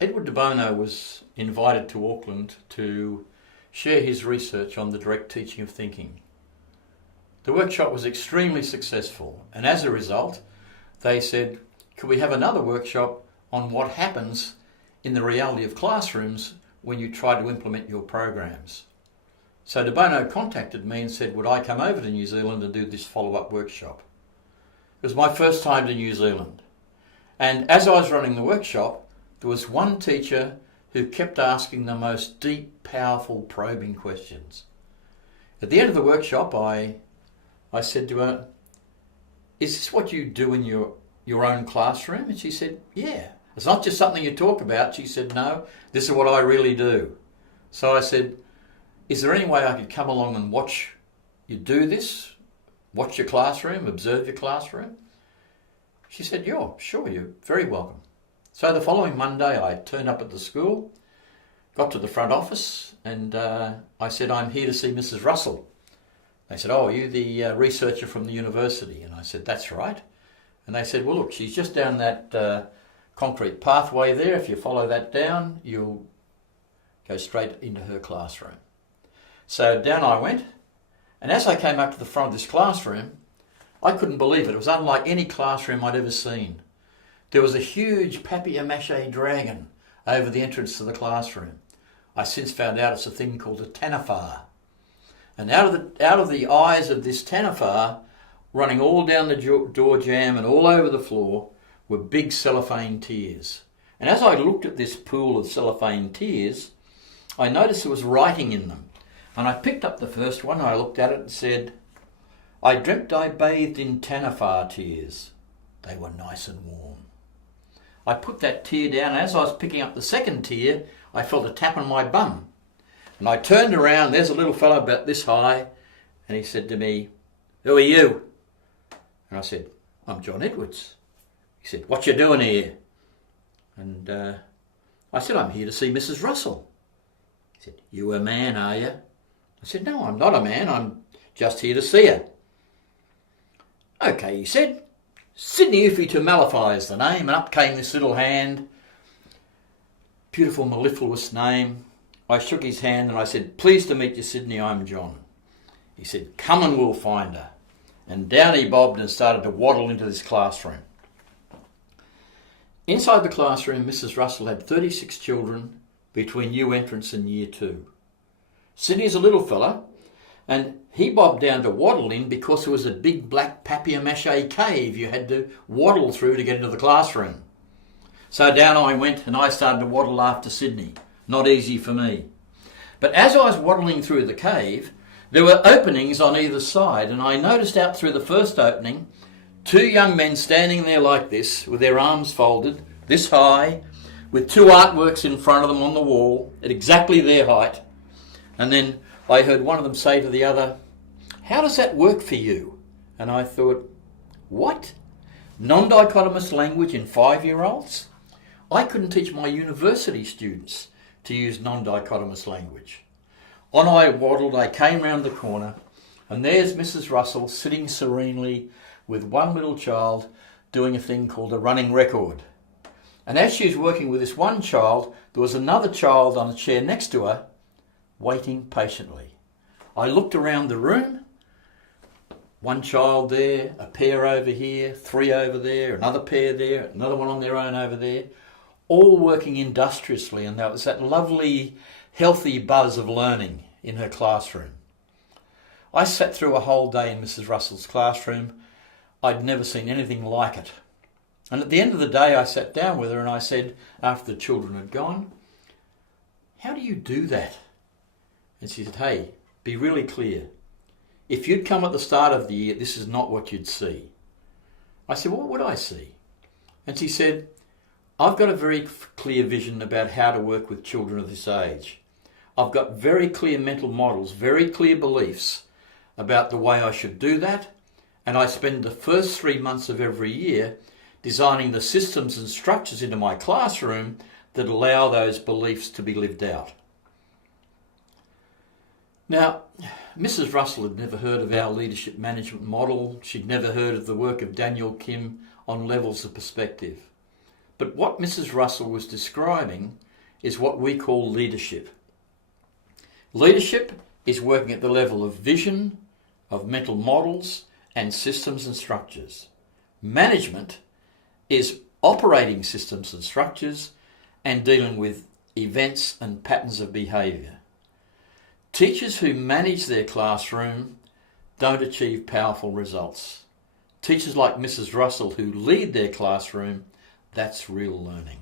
Edward de Bono was invited to Auckland to share his research on the direct teaching of thinking. The workshop was extremely successful, and as a result, they said, could we have another workshop on what happens in the reality of classrooms when you try to implement your programs? So de Bono contacted me and said, would I come over to New Zealand and do this follow-up workshop? It was my first time to New Zealand. And as I was running the workshop, there was one teacher who kept asking the most deep, powerful, probing questions. At the end of the workshop, I said to her, is this what you do in your own classroom? And she said, yeah. It's not just something you talk about. She said, no, this is what I really do. So I said, is there any way I could come along and watch you do this? Watch your classroom, observe your classroom? She said, yeah, sure, you're very welcome. So the following Monday, I turned up at the school, got to the front office, and I said, I'm here to see Mrs. Russell. They said, oh, are you the researcher from the university? And I said, that's right. And they said, well, look, she's just down that concrete pathway there. If you follow that down, you'll go straight into her classroom. So down I went, and as I came up to the front of this classroom, I couldn't believe it. It was unlike any classroom I'd ever seen. There was a huge papier-mâché dragon over the entrance to the classroom. I since found out it's a thing called a taniwha. And out of the eyes of this taniwha, running all down the door jamb and all over the floor, were big cellophane tears. And as I looked at this pool of cellophane tears, I noticed there was writing in them. And I picked up the first one, I looked at it and said, I dreamt I bathed in taniwha tears. They were nice and warm. I put that tear down, and as I was picking up the second tear, I felt a tap on my bum. And I turned around, there's a little fellow about this high, and he said to me, who are you? And I said, I'm John Edwards. He said, what you doing here? And I said, I'm here to see Mrs. Russell. He said, you a man, are you? I said, no, I'm not a man, I'm just here to see her. Okay, he said, Sydney Ufi-Tumalifai is the name, and up came this little hand, beautiful mellifluous name. I shook his hand and I said, pleased to meet you, Sydney, I'm John. He said, come and we'll find her. And down he bobbed and started to waddle into this classroom. Inside the classroom, Mrs. Russell had 36 children between new entrants and year 2. Sydney's a little fella, and he bobbed down to waddle in because there was a big black papier-mâché cave you had to waddle through to get into the classroom. So down I went and I started to waddle after Sydney. Not easy for me. But as I was waddling through the cave, there were openings on either side, and I noticed out through the first opening 2 young men standing there like this with their arms folded, this high, with 2 artworks in front of them on the wall at exactly their height. And then I heard one of them say to the other, how does that work for you? And I thought, what? Non-dichotomous language in 5-year-olds? I couldn't teach my university students to use non-dichotomous language. On I waddled, I came round the corner, and there's Mrs. Russell sitting serenely with one little child doing a thing called a running record. And as she was working with this one child, there was another child on a chair next to her, waiting patiently. I looked around the room, one child there, a pair over here, 3 over there, another pair there, another one on their own over there, all working industriously, and there was that lovely, healthy buzz of learning in her classroom. I sat through a whole day in Mrs. Russell's classroom. I'd never seen anything like it. And at the end of the day, I sat down with her and I said, after the children had gone, how do you do that? And she said, hey, be really clear. If you'd come at the start of the year, this is not what you'd see. I said, well, what would I see? And she said, I've got a very clear vision about how to work with children of this age. I've got very clear mental models, very clear beliefs about the way I should do that, and I spend the first 3 months of every year designing the systems and structures into my classroom that allow those beliefs to be lived out. Now, Mrs. Russell had never heard of our leadership management model. She'd never heard of the work of Daniel Kim on levels of perspective. But what Mrs. Russell was describing is what we call leadership. Leadership is working at the level of vision, of mental models, and systems and structures. Management is operating systems and structures and dealing with events and patterns of behaviour. Teachers who manage their classroom don't achieve powerful results. Teachers like Mrs. Russell who lead their classroom, that's real learning.